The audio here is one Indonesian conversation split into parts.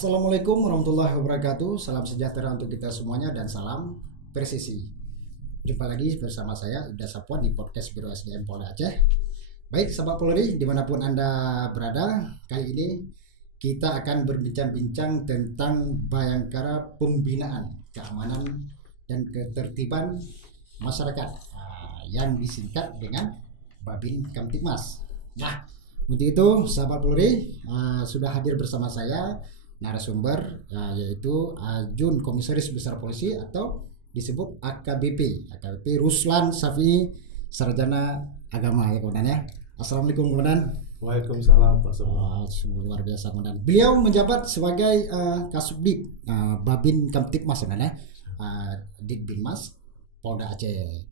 Assalamualaikum warahmatullahi wabarakatuh. Salam sejahtera untuk kita semuanya dan salam presisi. Jumpa lagi bersama saya Ibda Sapuan di podcast Biro SDM Polda Aceh. Baik sahabat Polri dimanapun Anda berada, kali ini kita akan berbincang-bincang tentang Bayangkara Pembinaan Keamanan dan Ketertiban Masyarakat yang disingkat dengan Babin Kamtibmas. Nah, untuk itu sahabat Polri sudah hadir bersama saya narasumber yaitu Ajun Komisaris Besar Polisi atau disebut AKBP Ruslan Safi, Sarjana Agama ya Komandan ya. Assalamualaikum Komandan. Waalaikumsalam Pak Semua. Luar biasa Komandan. Beliau menjabat sebagai Kasubdit Babin Kamtibmas ya, Ditbinmas Polda Aceh.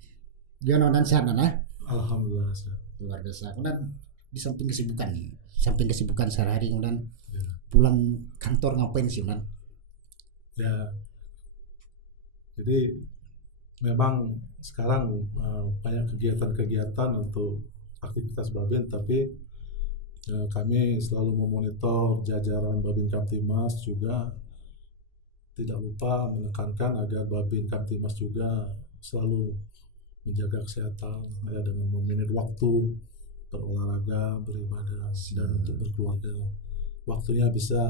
Gimana Komandan, sehat ya? Alhamdulillah sehat. Luar biasa Komandan. Di samping kesibukan sehari-hari Komandan, pulang kantor ngapain sih Komandan? Ya, jadi memang sekarang banyak kegiatan-kegiatan untuk aktivitas Babin, tapi kami selalu memonitor jajaran Babin Kamtibmas juga tidak lupa menekankan agar Babin Kamtibmas juga selalu menjaga kesehatan ya, dengan memanage waktu berolahraga, beribadah, dan untuk berkeluarga. Waktunya bisa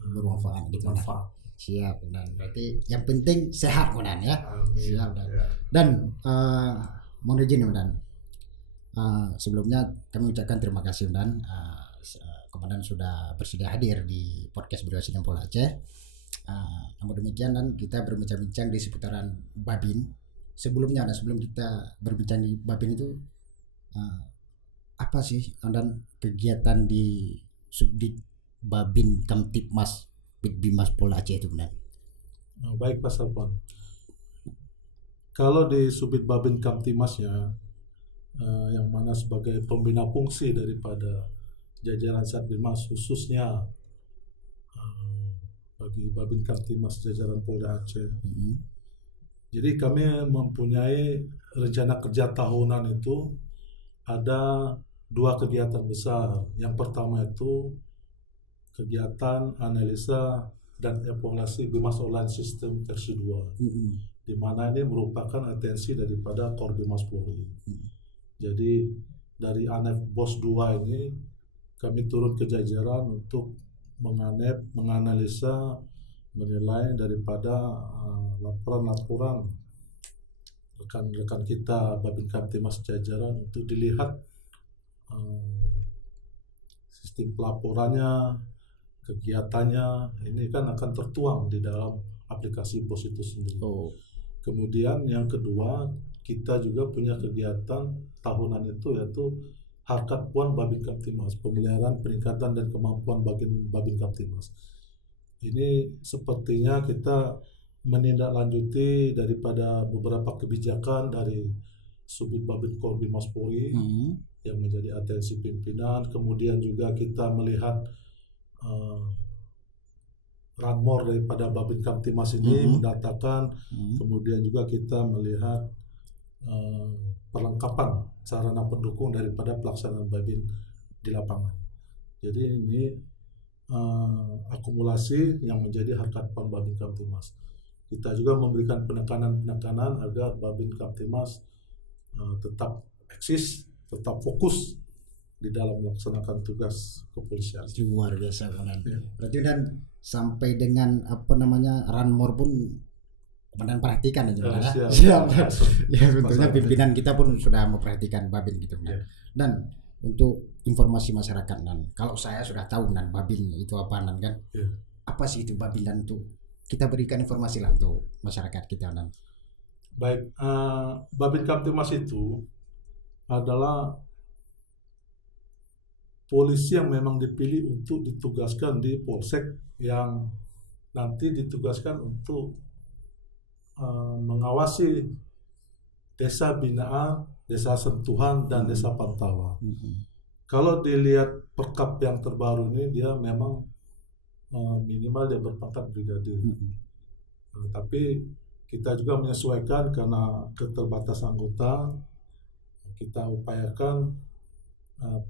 bermanfaat gitu Komandan. Siap Komandan. Berarti yang penting sehat Komandan ya. Amin. Siap Komandan. Ya. Dan mohon izin Komandan. Sebelumnya kami ucapkan terima kasih Komandan. Komandan sudah bersedia hadir di podcast Biro SDM Polda Aceh. Namun demikian dan kita berbincang-bincang di seputaran Babin. Sebelum kita berbincang di Babin itu apa sih dan kegiatan di Subdit Babin Kamtibmas Ditbinmas Polda Aceh itu benar? Baik Pak Sapon. Kalau di Subdit Babin Kamtibmas yang mana sebagai pembina fungsi daripada jajaran Satbinmas khususnya bagi Babin Kamtibmas jajaran Polda Aceh. Jadi kami mempunyai rencana kerja tahunan itu ada 2 kegiatan besar. Yang pertama itu kegiatan analisa dan evaluasi Bimas Online System versi 2, di mana ini merupakan atensi daripada Korbimas Polri. Jadi dari ANEF BOS 2 ini kami turun ke jajaran untuk menganalisa, menilai daripada laporan-laporan rekan-rekan kita Babin Kamtibmas jajaran untuk dilihat sistem pelaporannya, kegiatannya, ini kan akan tertuang di dalam aplikasi BOS itu sendiri. Kemudian yang kedua, kita juga punya kegiatan tahunan itu yaitu Harkat Puan Babin Kamtibmas, pemeliharaan, peningkatan dan kemampuan Babin Kamtibmas. Ini sepertinya kita menindaklanjuti daripada beberapa kebijakan dari Subdit Babin Korbimas Polri yang menjadi atensi pimpinan. Kemudian juga kita melihat Ranmor daripada Babin Kamtibmas ini mendatakan. Kemudian juga kita melihat perlengkapan sarana pendukung daripada pelaksanaan Babin di lapangan. Jadi ini akumulasi yang menjadi Harkat Puan Babin Kamtibmas. Kita juga memberikan penekanan agar Babin Kamtibmas tetap eksis, tetap fokus di dalam melaksanakan tugas kepolisian. Luar biasa Komandan. Berarti dan sampai dengan Ranmor pun Komandan perhatikan ya. Siap. Ya tentunya pimpinan kita pun sudah memperhatikan Babin gitu Komandan. Dan untuk informasi masyarakat dan kalau saya sudah tahu dan Babin itu apa kan? Apa sih itu Babin dan untuk kita berikan informasi lah untuk masyarakat kita dan. Baik, Babin Kamtibmas itu adalah polisi yang memang dipilih untuk ditugaskan di Polsek yang nanti ditugaskan untuk mengawasi desa binaan, desa sentuhan, dan desa pantauan. Kalau dilihat perkap yang terbaru ini, dia memang minimal dia berpangkat brigadir. Tapi kita juga menyesuaikan karena keterbatasan anggota, kita upayakan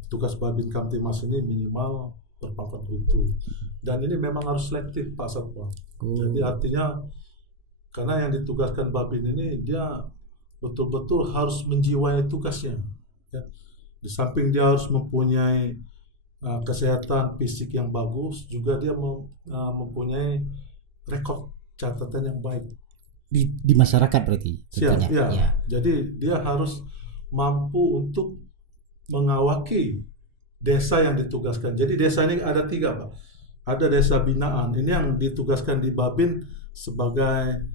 tugas Babin Kamtibmas ini minimal berpangkat Bruto. Dan ini memang harus selektif Pak Satpam. Jadi artinya karena yang ditugaskan Babin ini dia betul-betul harus menjiwai tugasnya. Ya. Di samping dia harus mempunyai kesehatan fisik yang bagus, juga dia mempunyai rekod catatan yang baik di masyarakat berarti. Siap, ya. Jadi dia harus mampu untuk mengawaki desa yang ditugaskan. Jadi desa ini ada 3 Pak. Ada desa binaan, ini yang ditugaskan di Babin sebagai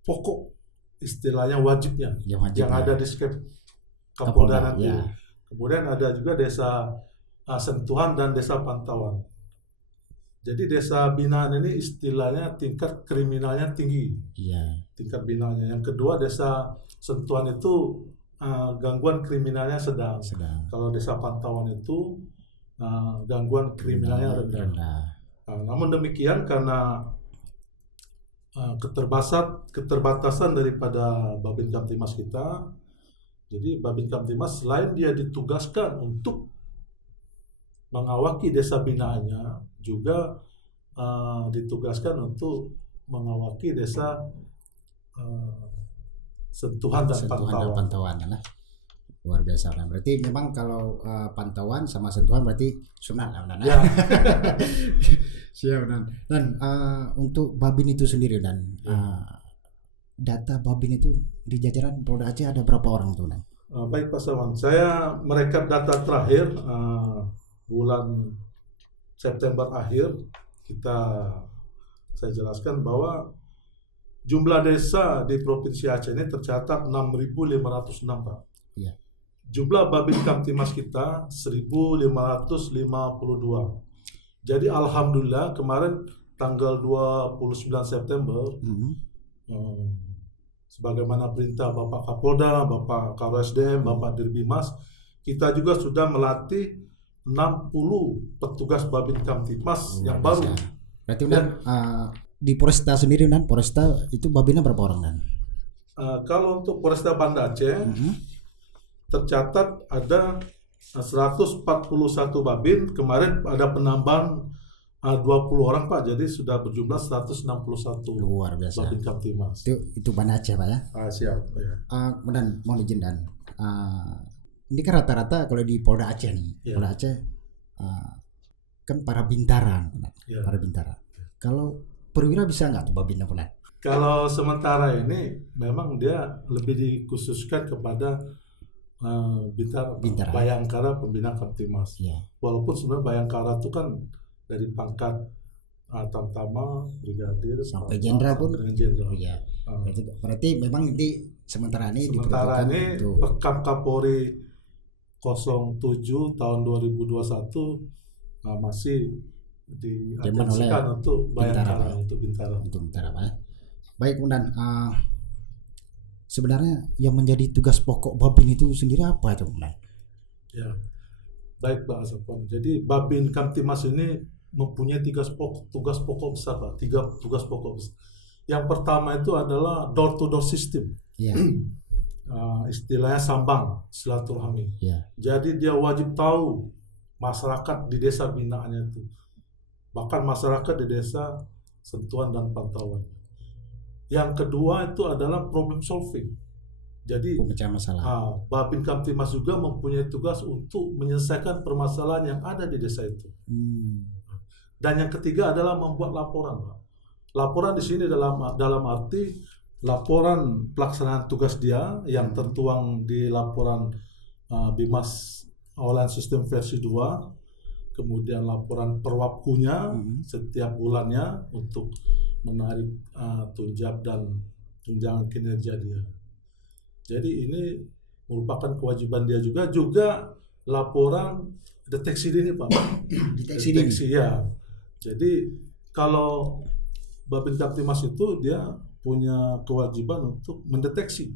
pokok, istilahnya wajibnya, yang ada di skep Kapolda nanti. Ya. Kemudian ada juga desa sentuhan dan desa pantauan. Jadi desa binaan ini istilahnya tingkat kriminalnya tinggi. Iya. Tingkat binanya. Yang kedua desa sentuhan itu gangguan kriminalnya sedang. Kalau desa pantauan itu gangguan kriminalnya rendah. Namun demikian karena keterbatasan daripada Babin Kamtimas kita, jadi Babin Kamtimas selain dia ditugaskan untuk mengawaki desa binaannya, juga ditugaskan untuk mengawaki desa sentuhan dan pantauan. Luar biasa. Nah, berarti memang kalau pantauan sama sentuhan berarti sunat lah. Ya. Siap. Dan untuk Babin itu sendiri dan data Babin itu di jajaran Polda Aceh ada berapa orang tuh? Baik Pak Sawan, saya merekap data terakhir bulan September akhir. Saya jelaskan bahwa jumlah desa di Provinsi Aceh ini tercatat 6.506 Pak. Iya. Jumlah Babin Kamtimas kita 1.552. Jadi alhamdulillah kemarin tanggal 29 September sebagaimana perintah Bapak Kapolda, Bapak Karo SDM, Bapak Dirbimas, kita juga sudah melatih 60 petugas Babin Kamtimas yang baru. Berarti di Poresta sendiri Poresta itu Babinnya berapa orang dan? Kalau untuk Poresta Banda Aceh tercatat ada 141 Babin. Kemarin ada penambahan 20 orang Pak, jadi sudah berjumlah 161. Luar biasa. Babin Kamtimas. Itu Banda Aceh Pak ya? Siap. Ya. Dan mau izin dan ini kan rata-rata kalau di Polda Aceh nih, Polda Aceh kan para bintaran, para bintara. Kalau perwira bisa nggak tuh Babinnya Pak? Kalau sementara ini memang dia lebih dikhususkan kepada Bintara. Bayangkara Pembina Kamtimas. Ya. Walaupun sebenarnya Bayangkara itu kan dari pangkat Tamtama, Brigadir sampai jenderal pun. Jenderal. Ya. Berarti memang di sementara ini Pekap Kapolri 07 tahun 2021 masih diatensikan untuk Bayangkara, untuk Bintara. Pak. Baik, kemudian sebenarnya yang menjadi tugas pokok Babin itu sendiri apa itu? Ya, baik Pak Asapon. Jadi Babin Kamtimas ini mempunyai tugas pokok besar Pak. 3 tugas pokok besar. Yang pertama itu adalah door to door system. Ya. Istilahnya sambang silaturahmi. Ya. Jadi dia wajib tahu masyarakat di desa binaannya itu. Bahkan masyarakat di desa sentuhan dan pantauan. Yang kedua itu adalah problem solving. Jadi pemecah masalah. Babin Kamtimas juga mempunyai tugas untuk menyelesaikan permasalahan yang ada di desa itu. Dan yang ketiga adalah membuat laporan, Pak. Laporan di sini dalam arti laporan pelaksanaan tugas dia yang tertuang di laporan Bimas Online System versi 2, kemudian laporan perwaktunya setiap bulannya untuk menarik tunjab dan tunjangan kinerja dia. Jadi ini merupakan kewajiban dia juga laporan deteksi dini Pak. Deteksi ya. Jadi kalau Babin Kamtimas itu dia punya kewajiban untuk mendeteksi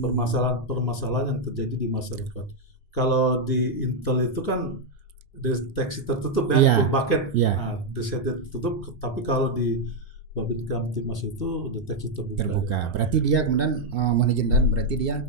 permasalahan-permasalahan yang terjadi di masyarakat. Kalau di Intel itu kan deteksi tertutup bucket, deteksi tertutup. Tapi kalau di Babin Kamtimas itu deteksi terbuka. Berarti dia kemudian manajemen dan berarti dia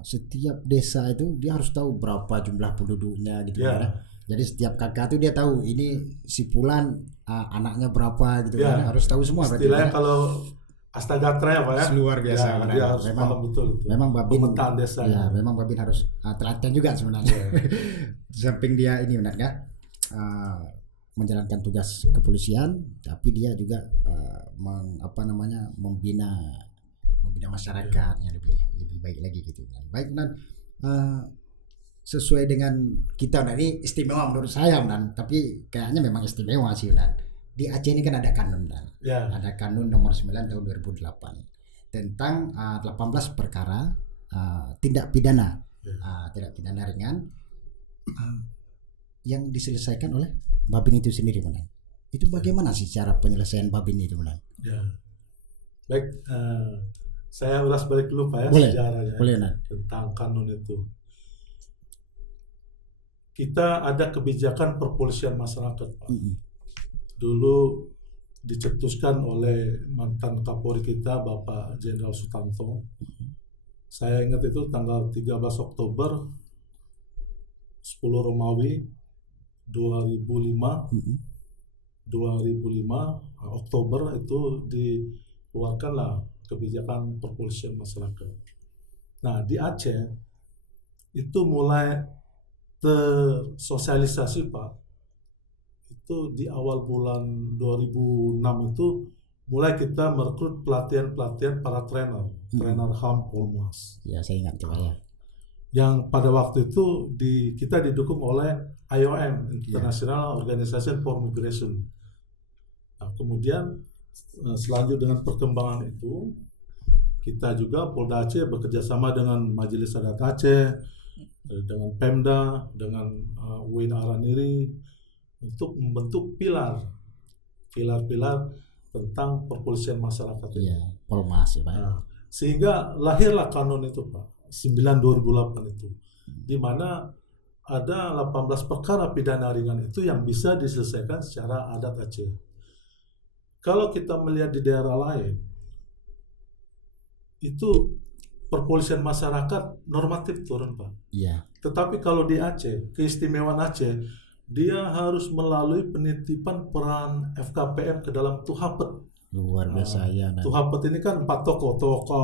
setiap desa itu dia harus tahu berapa jumlah penduduknya gitu kan. Jadi setiap kakak tuh dia tahu ini si Fulan anaknya berapa gitu Ya, kan, harus tahu semua berarti. istilahnya kalau astagatra ya Pak ya. Luar biasa, Ya, benar. dia harus Memang- paham betul itu. Memang Babin, Pemetaan desa. ya memang Babin harus telaten juga sebenarnya. Di samping dia ini benar kan, menjalankan tugas kepolisian, tapi dia juga membina masyarakat yang lebih baik lagi gitu. Baik, dan sesuai dengan kita, nah ini istimewa menurut saya, dan tapi kayaknya memang istimewa sih, dan di Aceh ini kan ada kanun, dan Ya. ada kanun nomor 9 tahun 2008 tentang 18 perkara tindak pidana ringan yang diselesaikan oleh Babin itu sendiri, Bang. Itu bagaimana sih cara penyelesaian Babin itu, Bang? Ya. Baik, saya ulas balik dulu Pak ya, Boleh, sejarahnya boleh, Nan. tentang kanun itu. Kita ada kebijakan perpolisian masyarakat Pak. Dulu dicetuskan oleh mantan Kapolri kita Bapak Jenderal Sutanto. Saya ingat itu tanggal 13 Oktober 10 Romawi 2005 Oktober itu dikeluarkanlah kebijakan perpolisian masyarakat. Nah, di Aceh itu mulai tersosialisasi Pak. Itu di awal bulan 2006 itu mulai kita merekrut pelatihan para trainer HAM Polmas. Ya, saya ingat Pak ya. Yang pada waktu itu kita didukung oleh IOM, International Organization for Migration. Nah, kemudian selanjut dengan perkembangan itu, kita juga Polda Aceh bekerjasama dengan Majelis Adat Aceh, dengan Pemda, dengan UIN Araniri untuk membentuk pilar tentang perpolisian masyarakat ini. Iya, Polmas ya Pak. Nah, sehingga lahirlah kanun itu Pak, 9/2008 itu, di mana ada 18 perkara pidana ringan itu yang bisa diselesaikan secara adat Aceh. Kalau kita melihat di daerah lain, itu perpolisian masyarakat normatif turun Pak. Iya. Tetapi kalau di Aceh, keistimewaan Aceh, dia harus melalui penitipan peran FKPM ke dalam Tuhapet. Luar biasa ya. Tuhapet ini kan 4 tokoh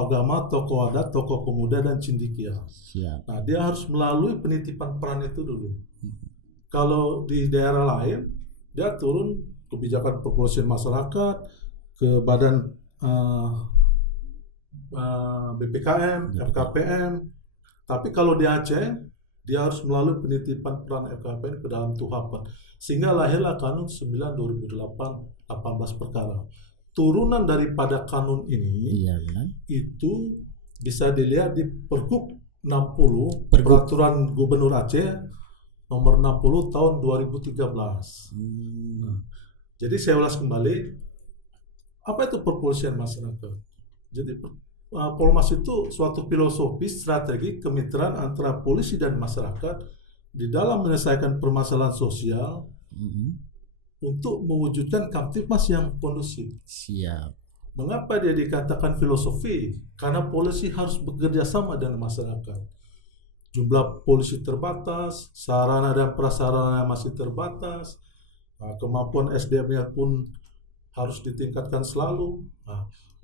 agama, tokoh adat, tokoh pemuda, dan cendekia. Siap. Nah, dia harus melalui penitipan peran itu dulu. Kalau di daerah lain, dia turun kebijakan perpolisian masyarakat ke badan BPKM, FKPM. Tapi kalau di Aceh, dia harus melalui penitipan peran FKPM ke dalam Tuhapet. Sehingga lahirlah Kanun 9/2008, 18 perkara. Turunan daripada kanun ini, iya, benar, itu bisa dilihat di Pergub 60, Peraturan Gubernur Aceh nomor 60 tahun 2013. Nah, jadi saya ulas kembali, apa itu perpolisian masyarakat? Jadi Polmas itu suatu filosofi strategi kemitraan antara polisi dan masyarakat di dalam menyelesaikan permasalahan sosial untuk mewujudkan Kamtipmas yang kondusif. Siap. Mengapa dia dikatakan filosofi? Karena polisi harus bekerja sama dengan masyarakat. Jumlah polisi terbatas, sarana dan prasarana masih terbatas, kemampuan SDM-nya pun harus ditingkatkan selalu.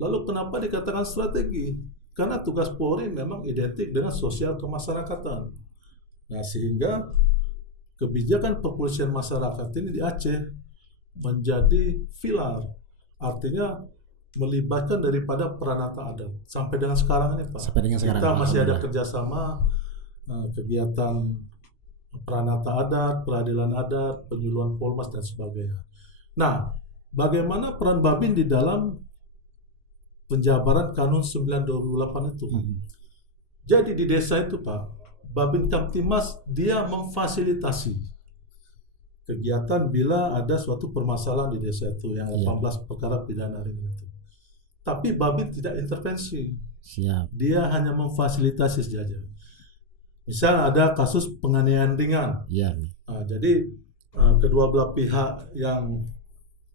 Lalu kenapa dikatakan strategi? Karena tugas Polri memang identik dengan sosial kemasyarakatan. Nah, sehingga kebijakan perpolisian masyarakat ini di Aceh menjadi pilar, artinya melibatkan daripada peranata adat sampai dengan sekarang ini Pak. Sampai dengan sekarang kita masih ada kerjasama kegiatan peranata adat, peradilan adat, penyuluhan Polmas dan sebagainya. Nah, bagaimana peran Babin di dalam penjabaran Kanun 9/2008 itu? Jadi di desa itu Pak, Babin Kamtipmas dia memfasilitasi kegiatan bila ada suatu permasalahan di desa itu yang 18 perkara pidana ringan itu. Tapi Babin tidak intervensi. Siap. Dia hanya memfasilitasi saja. Misal ada kasus penganiayaan ringan. Iya. Jadi kedua belah pihak yang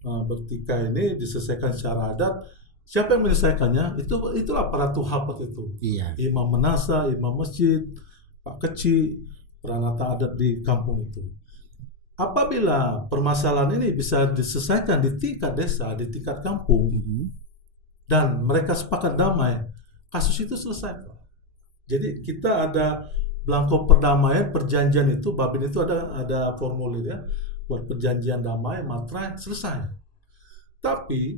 bertikai ini diselesaikan secara adat. Siapa yang menyelesaikannya? Itulah para Tuhapet itu. Iya. Imam Menasa, imam masjid, Pak Kecil, peranata adat di kampung itu. apabila permasalahan ini bisa diselesaikan di tingkat desa, di tingkat kampung, dan mereka sepakat damai, kasus itu selesai, Pak. Jadi kita ada belangko perdamaian, perjanjian itu, Babin itu ada formulir ya, buat perjanjian damai, materai, selesai. Tapi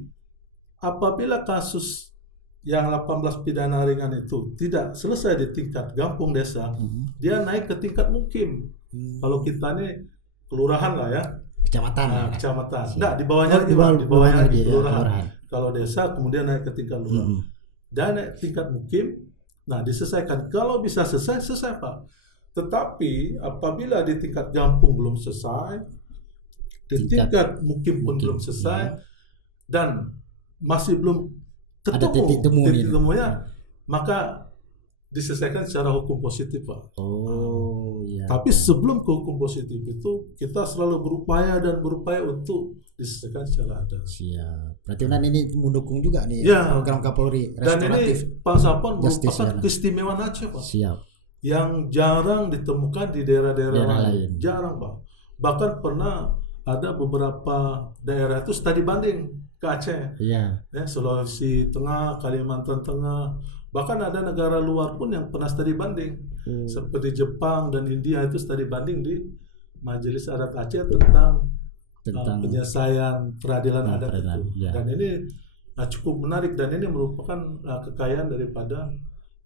apabila kasus yang 18 pidana ringan itu tidak selesai di tingkat kampung desa, dia naik ke tingkat mukim. Kalau kita nih kelurahan lah ya, Kecamatan. Kecamatan. Enggak, di bawahnya lagi, di bawahnya lagi kelurahan. Kalau desa kemudian naik ke tingkat lurah. Dan naik tingkat mukim, nah diselesaikan. Kalau bisa selesai Pak. Tetapi apabila di tingkat kampung belum selesai, di tingkat mukim pun belum selesai, dan masih belum ketemu titik temunya, maka diselesaikan secara hukum positif, Pak. Tapi sebelum ke hukum positif itu, kita selalu berupaya untuk diselesaikan secara adil. Siap. Berarti ini mendukung juga nih program Kapolri restoratif. Dan ini Pak Sapon merupakan keistimewaan Aceh, Pak. Siap. Yang jarang ditemukan di daerah-daerah lain. Jarang, Pak. Bahkan pernah ada beberapa daerah itu studi banding ke Aceh. Ya, Sulawesi Tengah, Kalimantan Tengah. Bahkan ada negara luar pun yang pernah studi banding, seperti Jepang dan India itu studi banding di Majelis Adat Aceh tentang penyelesaian peradilan adat itu. Dan ini cukup menarik, dan ini merupakan kekayaan daripada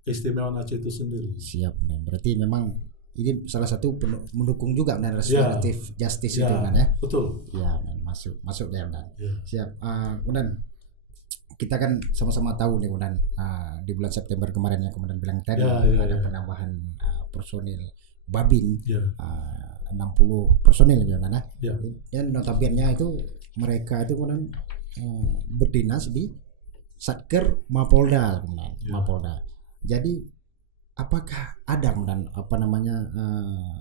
keistimewaan Aceh itu sendiri. Siap. Berarti memang ini salah satu mendukung juga dan restoratif justice itu kan ya. Betul. Ya, masuk ya Dan. Siap. Kemudian kita kan sama-sama tahu nih Unan, di bulan September kemarin yang kemudian bilang tadi ada penambahan personil Babin 60 personil gitu kan. Dan notabene itu mereka itu kemudian berdinas di Satker Mapolda kemudian. Mapolda. Jadi apakah ada kemudian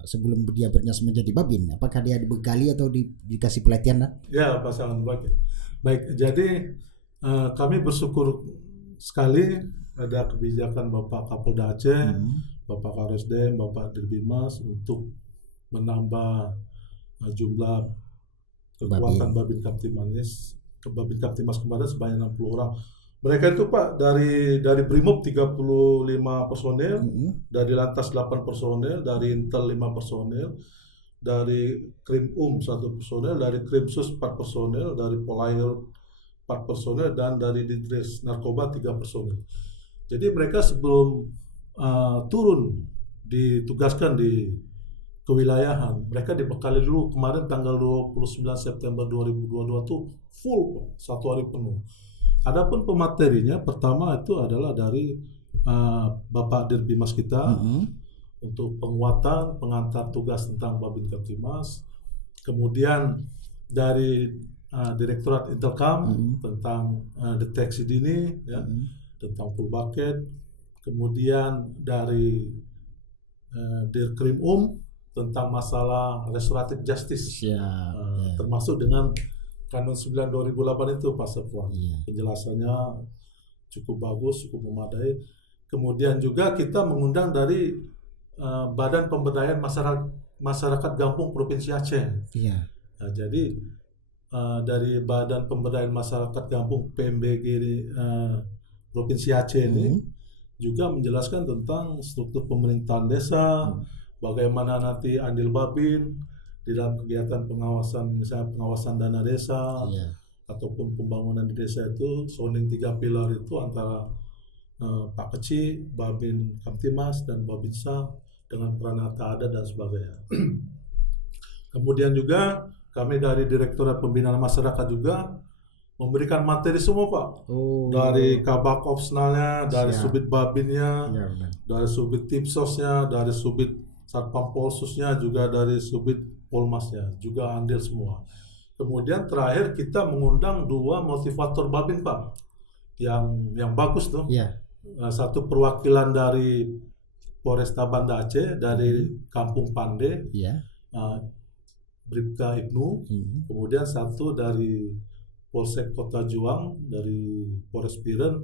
sebelum dia berdinas menjadi Babin, apakah dia dibekali atau dikasih pelatihan? Ya, pasangan baik. Jadi kami bersyukur sekali ada kebijakan Bapak Kapolda Aceh, Bapak Karesdem, Bapak Dirbimas untuk menambah jumlah kekuatan Babin Kamtimas kemarin sebanyak 60 orang. Mereka itu Pak dari Brimob 35 personel, dari Lantas 8 personel, dari Intel 5 personel, dari Krim 1 personel, dari Krimsus 4 personel, dari Polair 4 personel, dan dari Ditres Narkoba 3 personel. Jadi mereka sebelum turun ditugaskan di kewilayahan, mereka dibekali dulu kemarin tanggal 29 September 2022 tuh full 1 hari penuh. Adapun pematerinya pertama itu adalah dari Bapak Dirbimas kita untuk penguatan pengantar tugas tentang Babin Kamtimas, kemudian dari Direktorat Intelkam tentang deteksi dini, tentang full bucket, kemudian dari Dirkrim tentang masalah restoratif justice, termasuk dengan Kanun 9 2008 itu Pak Sepwan. Penjelasannya cukup bagus, cukup memadai. Kemudian juga kita mengundang dari Badan Pemberdayaan Masyarakat Kampung Provinsi Aceh. Nah, jadi dari Badan Pemberdayaan Masyarakat Kampung PMBG Provinsi Aceh ini juga menjelaskan tentang struktur pemerintahan desa, bagaimana nanti andil Babin di dalam kegiatan pengawasan, misalnya pengawasan dana desa ataupun pembangunan di desa itu, sounding 3 pilar itu antara Pak Kecil, Babin Kamtimas, dan Babinsa dengan peranata adat dan sebagainya. Kemudian juga kami dari Direktorat Pembinaan Masyarakat juga memberikan materi semua Pak, dari Kabak Opsnalnya, dari Subit Babinnya, dari Subit Tipsosnya, dari Subit Satpam Polsusnya, juga dari Subit Polmasnya, juga andil semua. Kemudian terakhir kita mengundang 2 motivator Babin Pak, yang bagus tuh. Satu perwakilan dari Polresta Banda Aceh, dari Kampung Pande, Bribka Ibnu, kemudian satu dari Polsek Kota Juang, dari Polres Biren,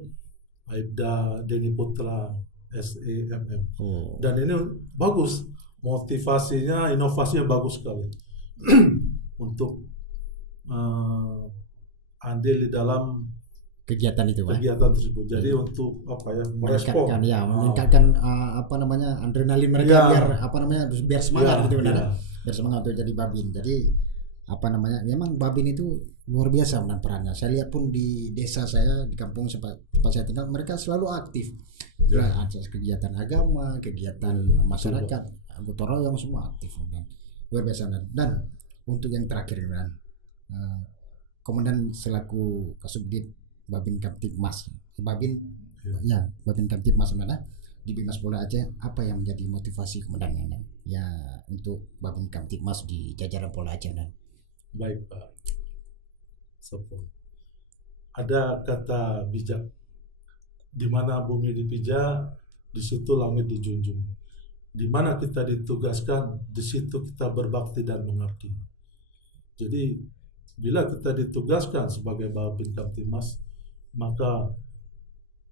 Aibda Deni Putra SEMM. Dan ini bagus, motivasinya, inovasinya bagus sekali. untuk andil di dalam kegiatan itu, Pak. kegiatan tersebut. Jadi untuk apa ya, merespon, meningkatkan apa namanya, adrenalin mereka, Ya. biar semangat Ya, gitu, benar. ya. Biar semangat untuk jadi babin. Jadi apa namanya, memang babin itu luar biasa perannya. Saya lihat pun di desa saya, di kampung tempat saya tinggal, mereka selalu aktif. Ya. Akses kegiatan agama, kegiatan masyarakat, gotong royong, semua aktif. Luar biasa. Dan untuk yang terakhir, Komandan selaku Kasubdit Babin Kamtibmas, Babin Kamtibmas mana di Bimas Polda Aceh, apa yang menjadi motivasi komandannya ya untuk Babin Kamtibmas di jajaran Polda Aceh? Baik, Pak Sapon. Ada kata bijak, di mana bumi dipijak, di situ langit dijunjung. Di mana kita ditugaskan, di situ kita berbakti dan mengabdi. Jadi bila kita ditugaskan sebagai Babin Kamtibmas, maka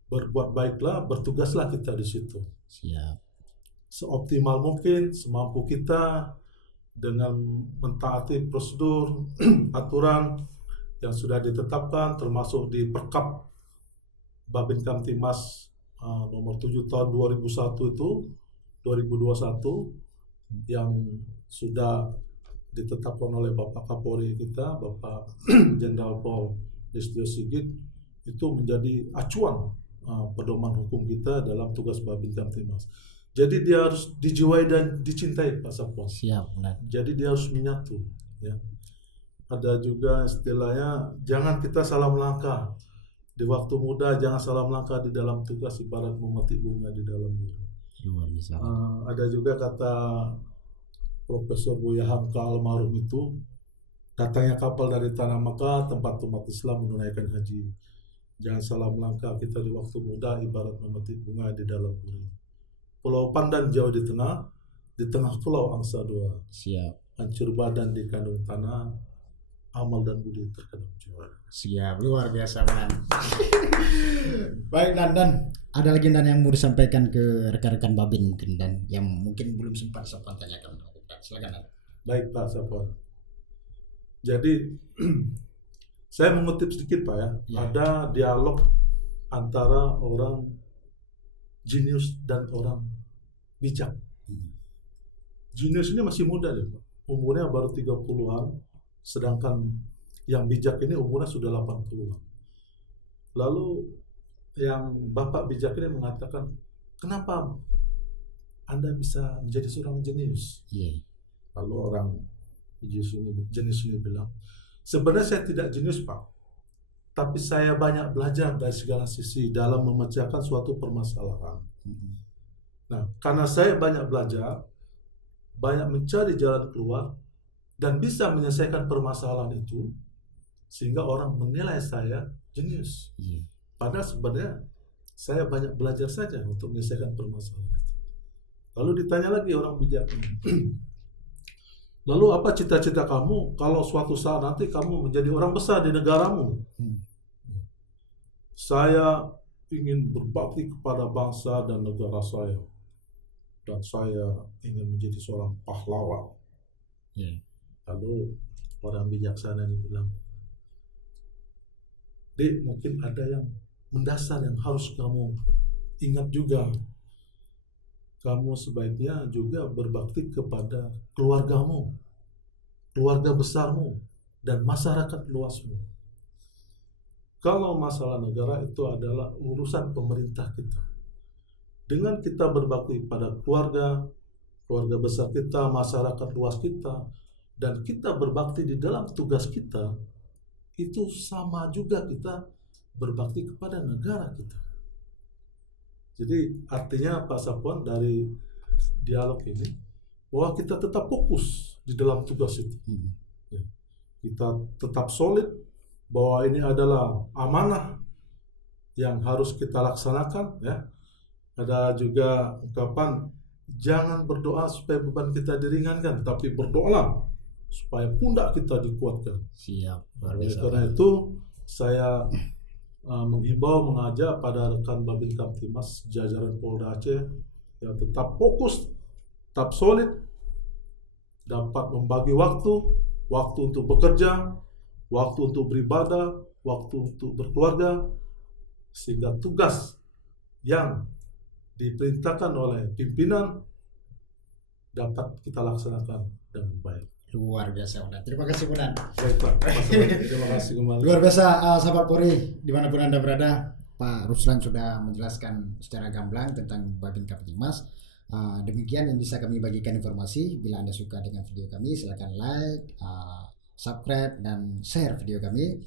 berbuat baiklah, bertugaslah kita di situ. Siap. Seoptimal mungkin, semampu kita, dengan mentaati prosedur, aturan yang sudah ditetapkan, termasuk di Perkap Babin Kamtibmas nomor 7 tahun 2001 itu, 2021, yang sudah ditetapkan oleh Bapak Kapolri kita, Bapak Jenderal Pol Listio Sigit, itu menjadi acuan pedoman hukum kita dalam tugas Babin Kamtibmas. Jadi dia harus dijiwai dan dicintai, Pak Sapon. Siap, benar. Jadi dia harus menyatu, ya. Ada juga istilahnya, jangan kita salah melangkah di waktu muda, jangan salah melangkah di dalam tugas, ibarat memetik bunga di dalam duri. Ada juga kata Profesor Buya Hamka almarhum itu, datangnya kapal dari tanah Makkah, tempat umat Islam menunaikan haji. Jangan salah melangkah, kita di waktu muda ibarat memetik bunga di dalam duri. Pulau Pandan jauh di tengah pulau angsa dua. Siap. Hancur badan di kandung tanah, amal dan budi terkadang juara. Siap, luar biasa, Man. Baik, Dan ada lagi Dan yang mau disampaikan ke rekan-rekan Babin mungkin, Dan yang mungkin belum sempat Sapon tanyakan. Silakan, Dan. Baik, Pak Sapon. Jadi saya mengutip sedikit, Pak, ya. Ada dialog antara orang jenius dan orang bijak. Jenius ini masih muda, ya, Pak. Umurnya baru 30-an, sedangkan yang bijak ini umurnya sudah 80-an. Lalu yang Bapak bijak ini mengatakan, kenapa Anda bisa menjadi seorang jenius? Lalu orang jenius ini bilang, sebenarnya saya tidak jenius, Pak, tapi saya banyak belajar dari segala sisi dalam memecahkan suatu permasalahan. Nah, karena saya banyak belajar, banyak mencari jalan keluar, dan bisa menyelesaikan permasalahan itu, sehingga orang menilai saya jenius. Padahal sebenarnya saya banyak belajar saja untuk menyelesaikan permasalahan itu. Lalu ditanya lagi orang bijak, lalu apa cita-cita kamu kalau suatu saat nanti kamu menjadi orang besar di negaramu? Saya ingin berbakti kepada bangsa dan negara saya, dan saya ingin menjadi seorang pahlawan. Lalu orang bijaksana ini bilang, Dek, mungkin ada yang mendasar yang harus kamu ingat juga. Kamu sebaiknya juga berbakti kepada keluargamu, keluarga besarmu, dan masyarakat luasmu. Kalau masalah negara itu adalah urusan pemerintah kita. Dengan kita berbakti pada keluarga, keluarga besar kita, masyarakat luas kita, dan kita berbakti di dalam tugas kita, itu sama juga kita berbakti kepada negara kita. Jadi artinya Pak Sapon dari dialog ini, bahwa kita tetap fokus di dalam tugas itu. Kita tetap solid bahwa ini adalah amanah yang harus kita laksanakan, ya. Ada juga ungkapan, jangan berdoa supaya beban kita diringankan, tapi berdoalah supaya pundak kita dikuatkan. Siap. Oleh karena itu saya menghimbau, mengajak pada rekan Babin Kamtibmas jajaran Polda Aceh yang tetap fokus, tetap solid, dapat membagi waktu untuk bekerja, waktu untuk beribadah, waktu untuk berkeluarga, sehingga tugas yang diperintahkan oleh pimpinan dapat kita laksanakan dengan baik. Luar biasa, Bondan. Terima kasih, Bondan. Baik, Pak. Terima kasih kembali. Luar biasa, sahabat Polri, dimanapun Anda berada. Pak Ruslan sudah menjelaskan secara gamblang tentang Babin Kaptimas. Demikian yang bisa kami bagikan informasi. Bila Anda suka dengan video kami, silakan like, subscribe, dan share video kami.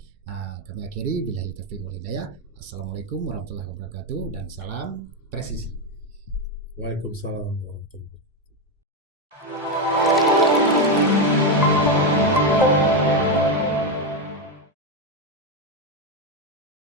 Kami akhiri, billahi taufiq wal hidayah. Assalamualaikum warahmatullahi wabarakatuh, dan salam presisi. Waalaikumsalam warahmatullahi wabarakatuh.